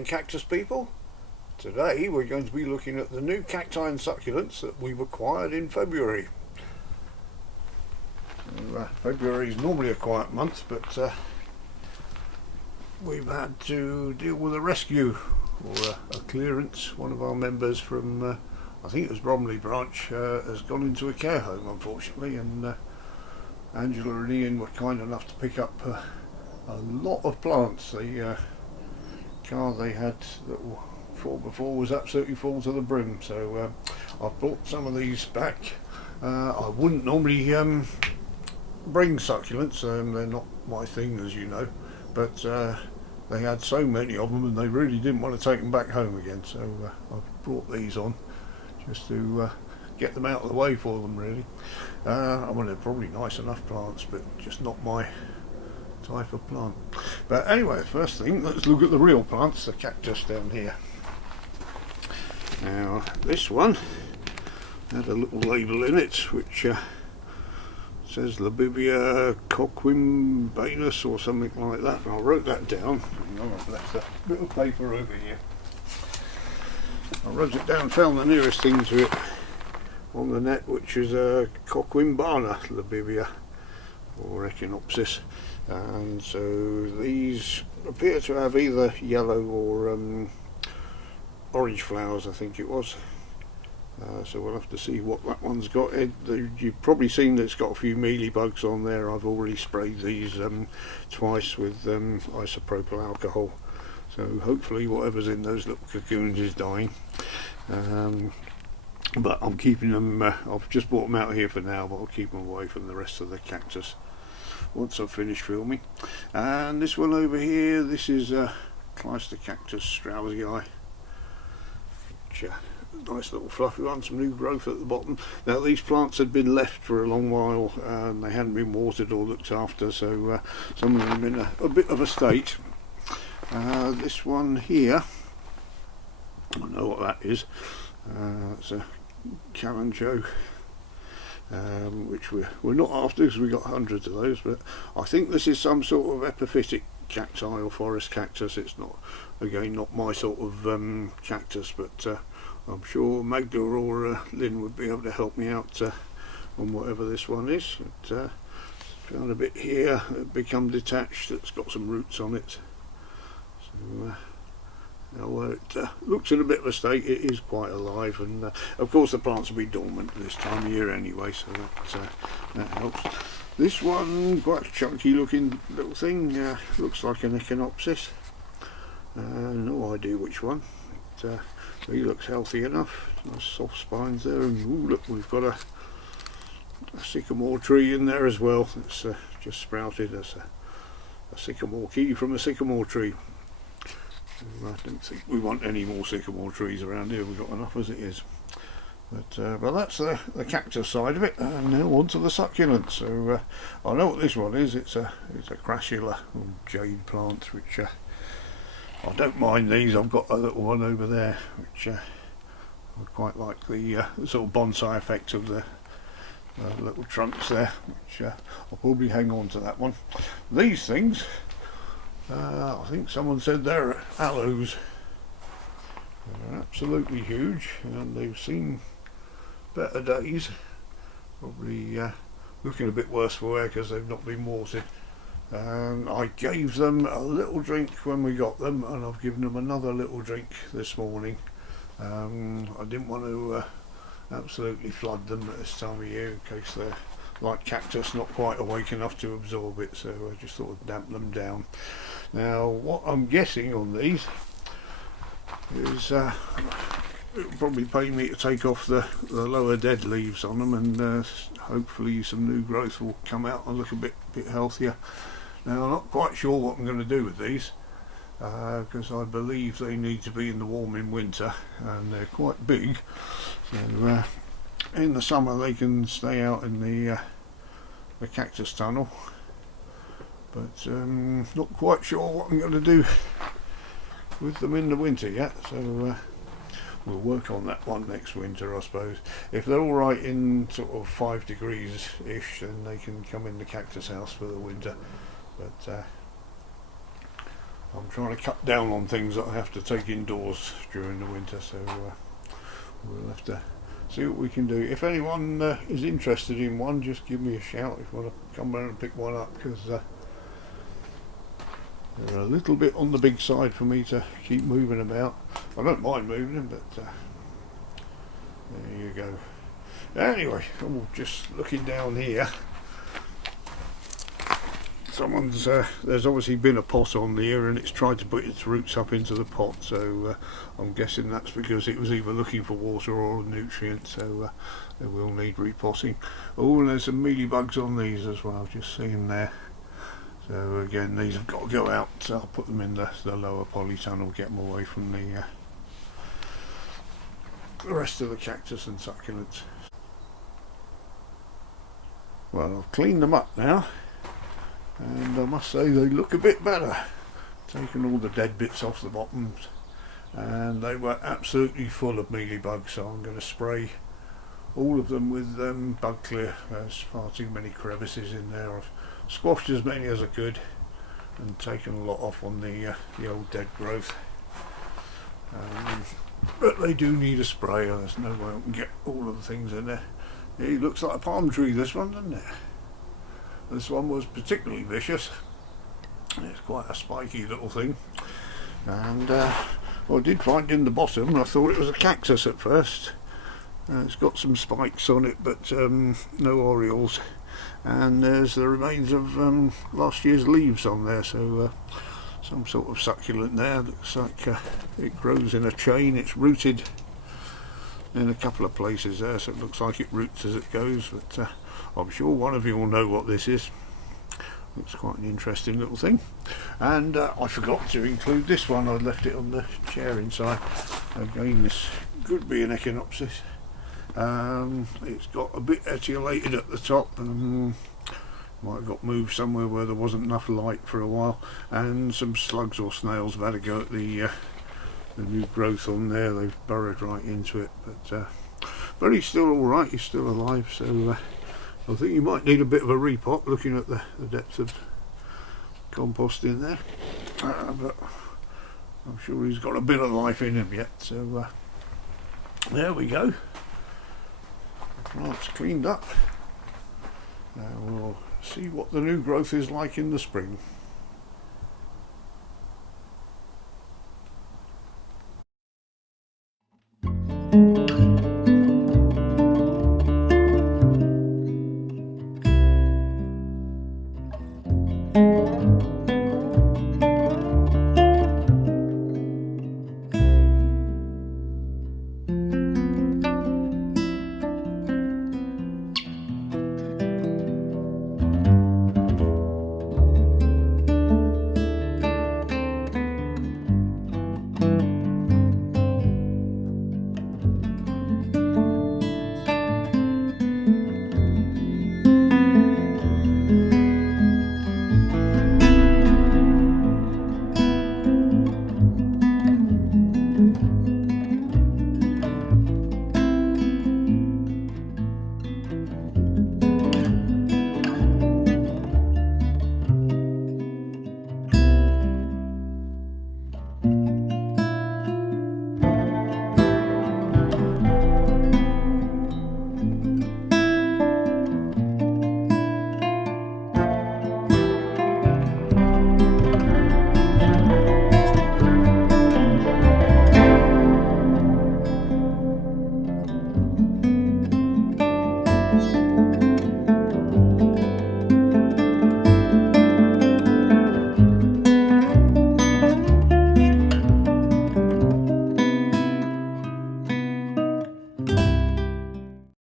morning, cactus people. Today we're going to be looking at the new cacti and succulents that we've acquired in February. February is normally a quiet month, but we've had to deal with a rescue or a clearance. One of our members from, I think it was Bromley branch, has gone into a care home unfortunately, and Angela and Ian were kind enough to pick up a lot of plants. The car they had that before was absolutely full to the brim, so I've brought some of these back. I wouldn't normally bring succulents, they're not my thing, as you know, but they had so many of them and they really didn't want to take them back home again, so I've brought these on just to get them out of the way for them, really. I mean, they're probably nice enough plants, but just not my type of plant. But anyway, first thing, let's look at the real plants, the cactus down here. Now this one had a little label in it which says Labibia coquimbanus or something like that, and I wrote that down. I've left a bit of paper over here. I wrote it down, found the nearest thing to it on the net, which is a coquimbana Labibia or Echinopsis, and so these appear to have either yellow or orange flowers, I think it was. So we'll have to see what that one's got. You've probably seen that it's got a few mealy bugs on there. I've already sprayed these twice with isopropyl alcohol, so hopefully whatever's in those little cocoons is dying. But I'm keeping them, I've just brought them out here for now, but I'll keep them away from the rest of the cactus once I've finished filming. And this one over here, this is Cactus straussii, which nice little fluffy one, some new growth at the bottom. Now these plants had been left for a long while and they hadn't been watered or looked after, so some of them in a bit of a state. This one here, I know what that is. It's a calancho, which we're not after because we got hundreds of those, but I think this is some sort of epiphytic cacti or forest cactus. It's not, again, not my sort of cactus, but I'm sure Magda or Lynn would be able to help me out on whatever this one is. But, found a bit here that become detached that's got some roots on it. So now it looks in a bit of a state, it is quite alive, and of course the plants will be dormant this time of year anyway, so that helps. This one, quite a chunky looking little thing, looks like an Echinopsis. No idea which one. He looks healthy enough, nice soft spines there, and ooh, look, we've got a sycamore tree in there as well. It's just sprouted as a sycamore key from a sycamore tree. I don't think we want any more sycamore trees around here, we've got enough as it is. But that's the cactus side of it, and now on to the succulents. So I know what this one is. It's a crassula or jade plant, which I don't mind these. I've got a little one over there which I quite like the sort of bonsai effect of the little trunks there, which I'll probably hang on to that one. These things, I think someone said they're aloes. They're absolutely huge and they've seen better days, probably looking a bit worse for wear because they've not been watered. I gave them a little drink when we got them, and I've given them another little drink this morning. I didn't want to absolutely flood them at this time of year in case they're like cactus, not quite awake enough to absorb it, so I just thought I'd dampen them down. Now what I'm guessing on these is it'll probably pay me to take off the lower dead leaves on them, and hopefully some new growth will come out and look a bit healthier. Now I'm not quite sure what I'm going to do with these because I believe they need to be in the warm in winter, and they're quite big, so in the summer they can stay out in the cactus tunnel, but not quite sure what I'm going to do with them in the winter yet, so we'll work on that one next winter, I suppose. If they're alright in sort of 5 degrees ish, then they can come in the cactus house for the winter, but I'm trying to cut down on things that I have to take indoors during the winter, so we'll have to see what we can do. If anyone is interested in one, just give me a shout if you want to come round and pick one up, because they're a little bit on the big side for me to keep moving about. I don't mind moving them, but there you go. Anyway, just looking down here, there's obviously been a pot on here and it's tried to put its roots up into the pot, so I'm guessing that's because it was either looking for water or nutrients, so they will need repotting. Oh, and there's some mealybugs on these as well, just seeing there. So again, these have got to go out, so I'll put them in the lower polytunnel, get them away from the rest of the cactus and succulents. Well, I've cleaned them up now, and I must say they look a bit better. Taken all the dead bits off the bottoms, and they were absolutely full of mealybugs, so I'm going to spray all of them with bug clear. There's far too many crevices in there. I've squashed as many as I could and taken a lot off on the old dead growth, but they do need a spray. There's no way I can get all of the things in there. It looks like a palm tree, this one, doesn't it? This one was particularly vicious. It's quite a spiky little thing, and well, I did find in the bottom, I thought it was a cactus at first. It's got some spikes on it, but no orioles, and there's the remains of last year's leaves on there, so some sort of succulent there. Looks like it grows in a chain. It's rooted in a couple of places there, so it looks like it roots as it goes, but I'm sure one of you will know what this is. Looks quite an interesting little thing. And I forgot to include this one. I left it on the chair inside. Again, this could be an echinopsis. It's got a bit etiolated at the top, and might have got moved somewhere where there wasn't enough light for a while, and some slugs or snails have had a go at the new growth on there. They've burrowed right into it, but he's still alright, he's still alive, so I think you might need a bit of a repot, looking at the depth of compost in there, but I'm sure he's got a bit of life in him yet, so there we go. Plant's cleaned up. Now we'll see what the new growth is like in the spring.